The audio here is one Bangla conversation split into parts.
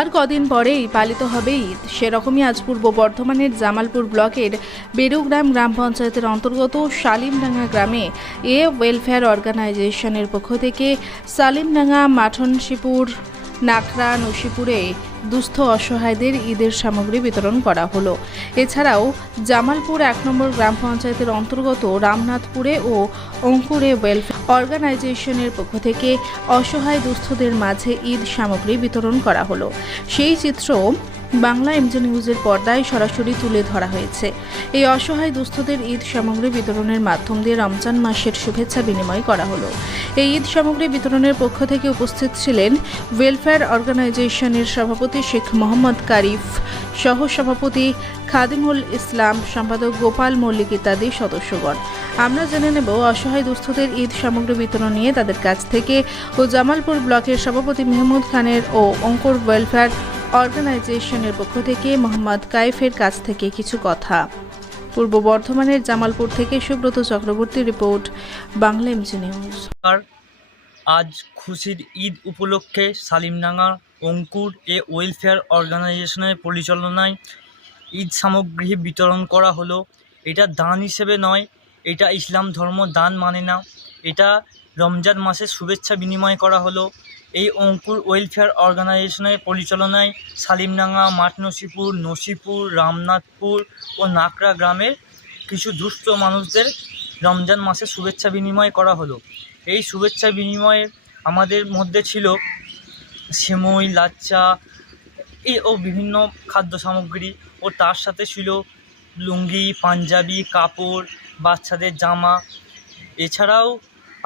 আর কদিন পরেই পালিত হবে ঈদ সেরকমই আজ পূর্ব বর্ধমানের জামালপুর ব্লকের বেরুগ্রাম গ্রাম পঞ্চায়েতের অন্তর্গত সালিমডাঙ্গা গ্রামে এ ওয়েলফেয়ার অর্গানাইজেশনের পক্ষ থেকে সালিমডাঙ্গা, মাঠনশিপুর নাখরা নসিপুরে দুস্থ অসহায়দের ঈদের সামগ্রী বিতরণ করা হলো। এছাড়াও জামালপুর এক নম্বর গ্রাম পঞ্চায়েতের অন্তর্গত রামনাথপুরে ও অঙ্কুরে ওয়েলফেয়ার অর্গানাইজেশনের পক্ষ থেকে অসহায় দুস্থদের মাঝে ঈদ সামগ্রী বিতরণ করা হলো। সেই চিত্র বাংলা এমজি নিউজের পর্দায় সরাসরি তুলে ধরা হয়েছে। এই অসহায় দুস্থদের ঈদ সামগ্রী বিতরণের মাধ্যম দিয়ে রমজান মাসের শুভেচ্ছা বিনিময় করা হলো। এই ঈদ সামগ্রী বিতরণের পক্ষ থেকে উপস্থিত ছিলেন ওয়েলফেয়ার অর্গানাইজেশনের সভাপতি শেখ মোহাম্মদ কারিফ সহ সভাপতি খাদিমুল ইসলাম, সম্পাদক গোপাল মল্লিক ইত্যাদি সদস্যগণ। আমরা জেনে নেব অসহায় দুস্থদের ঈদ সামগ্রী বিতরণ নিয়ে তাদের কাছ থেকে ও জামালপুর ব্লকের সভাপতি মেহমুদ খানের ও অঙ্কুর ওয়েলফেয়ার অর্গানাইজেশনের পক্ষ থেকে মোহাম্মদ কাইফের কাছ থেকে কিছু কথা। পূর্ব বর্ধমানের জামালপুর থেকে Subrata Chakraborty report, Bangla MG news. আজ খুশির ঈদ উপলক্ষে সালিমডাঙ্গা, অঙ্কুর এ ওয়েলফেয়ার অর্গানাইজেশনের পরিচালনায় ঈদ সামগ্রী বিতরণ করা হলো। এটা দান হিসেবে নয়, এটা ইসলাম ধর্ম দান মানে না। এটা রমজান মাসের শুভেচ্ছা বিনিময় করা হলো। এই অঙ্কুর ওয়েলফেয়ার অর্গানাইজেশনের পরিচালনায় সালিমডাঙ্গা মাঠ নসিপুর, রামনাথপুর ও নাকড়া গ্রামের কিছু দুস্থ মানুষদের রমজান মাসে শুভেচ্ছা বিনিময় করা হলো। এই শুভেচ্ছা বিনিময়ে আমাদের মধ্যে ছিল সিমই, লাচ্চা এই ও বিভিন্ন খাদ্য সামগ্রী ও তার সাথে ছিল লুঙ্গি, পাঞ্জাবি, কাপড়, বাচ্চাদের জামা। এছাড়াও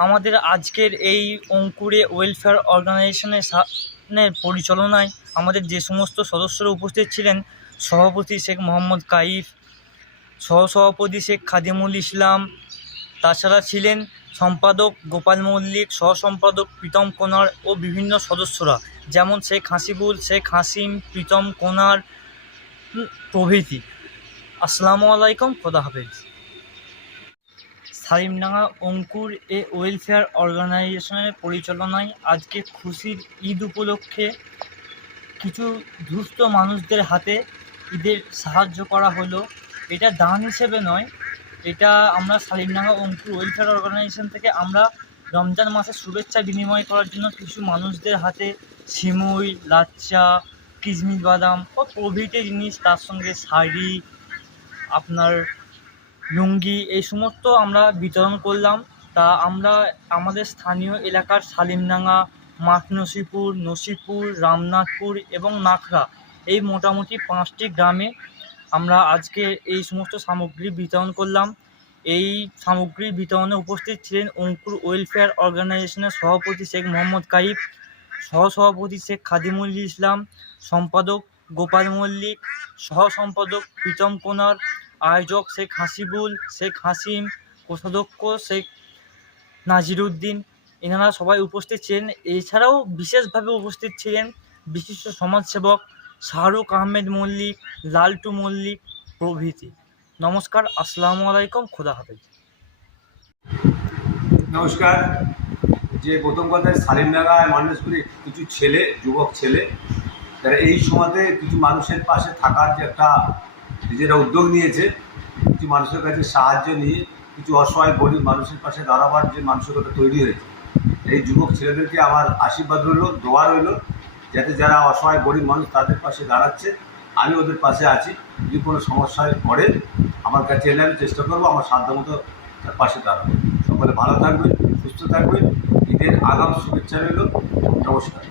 আমাদের আজকের এই অঙ্কুরে ওয়েলফেয়ার অর্গানাইজেশনের পরিচালনায় আমাদের যে সমস্ত সদস্যরা উপস্থিত ছিলেন, সভাপতি শেখ মোহাম্মদ কাইফ, সহসভাপতি শেখ খাদিমুল ইসলাম, তাছাড়া ছিলেন সম্পাদক গোপাল মল্লিক, সহসম্পাদক প্রীতম কোনার ও বিভিন্ন সদস্যরা, যেমন শেখ হাসিবুল, শেখ হাসিম, প্রীতম কোনার প্রভৃতি। আসসালামু আলাইকুম, খোদা হাফেজ। সালিমডাঙ্গা অঙ্কুর এ ওয়েলফেয়ার অর্গানাইজেশনের পরিচালনায় আজকে খুশির ঈদ উপলক্ষে কিছু দুস্থ মানুষদের হাতে ঈদের সাহায্য করা হলো। এটা দান হিসেবে নয়, এটা আমরা সালিমডাঙ্গা অঙ্কুর ওয়েলফেয়ার অর্গানাইজেশন থেকে আমরা রমজান মাসের শুভেচ্ছা বিনিময় করার জন্য কিছু মানুষদের হাতে সিমুই, লাচ্চা, কিশমিশ বাদাম ও প্রভৃতি জিনিস, তার সঙ্গে শাড়ি, আপনার লুঙ্গি, এই সমস্ত আমরা বিতরণ করলাম। তা আমরা আমাদের স্থানীয় এলাকার সালিমডাঙ্গা মাঠ নসিপুর নসিপুর রামনাথপুর এবং নাখরা এই মোটামুটি পাঁচটি গ্রামে আমরা আজকে এই সমস্ত সামগ্রী বিতরণ করলাম। এই সামগ্রী বিতরণে উপস্থিত ছিলেন অঙ্কুর ওয়েলফেয়ার অর্গানাইজেশনের সভাপতি শেখ মোহাম্মদ কাইফ সহসভাপতি শেখ খাদিমুল ইসলাম, সম্পাদক গোপাল মল্লিক সহ সম্পাদক প্রীতম কোনার আয়োজক শেখ হাসিবুল, শেখ হাসিম, কোষাধ্যক্ষ শেখ নাজিরুদ্দিন, এনারা সবাই উপস্থিত ছিলেন। এছাড়াও বিশেষভাবে উপস্থিত ছিলেন বিশিষ্ট সমাজসেবক শাহরুখ আহমেদ মল্লিক, লালটু মল্লিক প্রভৃতি। নমস্কার, আসসালামু আলাইকুম, খোদা হাফেজ। নমস্কার। যে প্রথম কথায় সালিমডাঙ্গায় মানুষগুলি কিছু ছেলে, যুবক ছেলে, তারা এই সময়তে কিছু মানুষের পাশে থাকার যে একটা নিজেরা উদ্যোগ নিয়েছে কিছু মানুষের কাছে সাহায্য নিয়ে, কিছু অসহায় গরিব মানুষের পাশে দাঁড়াবার যে মানসিকতা তৈরি হয়েছে। এই যুবক ছেলেদেরকে আমার আশীর্বাদ রইল, দোয়া রইল, যাতে যারা অসহায় গরিব মানুষ তাদের পাশে দাঁড়াচ্ছে, আমি ওদের পাশে আছি। যদি কোনো সমস্যায় পড়ে আমার কাছে এলে আমি চেষ্টা করব আমার সাধ্যমতো তার পাশে দাঁড়াবো। সকলে ভালো থাকবেন, সুস্থ থাকবেন। ঈদের আগাম শুভেচ্ছা রইল। নমস্কার।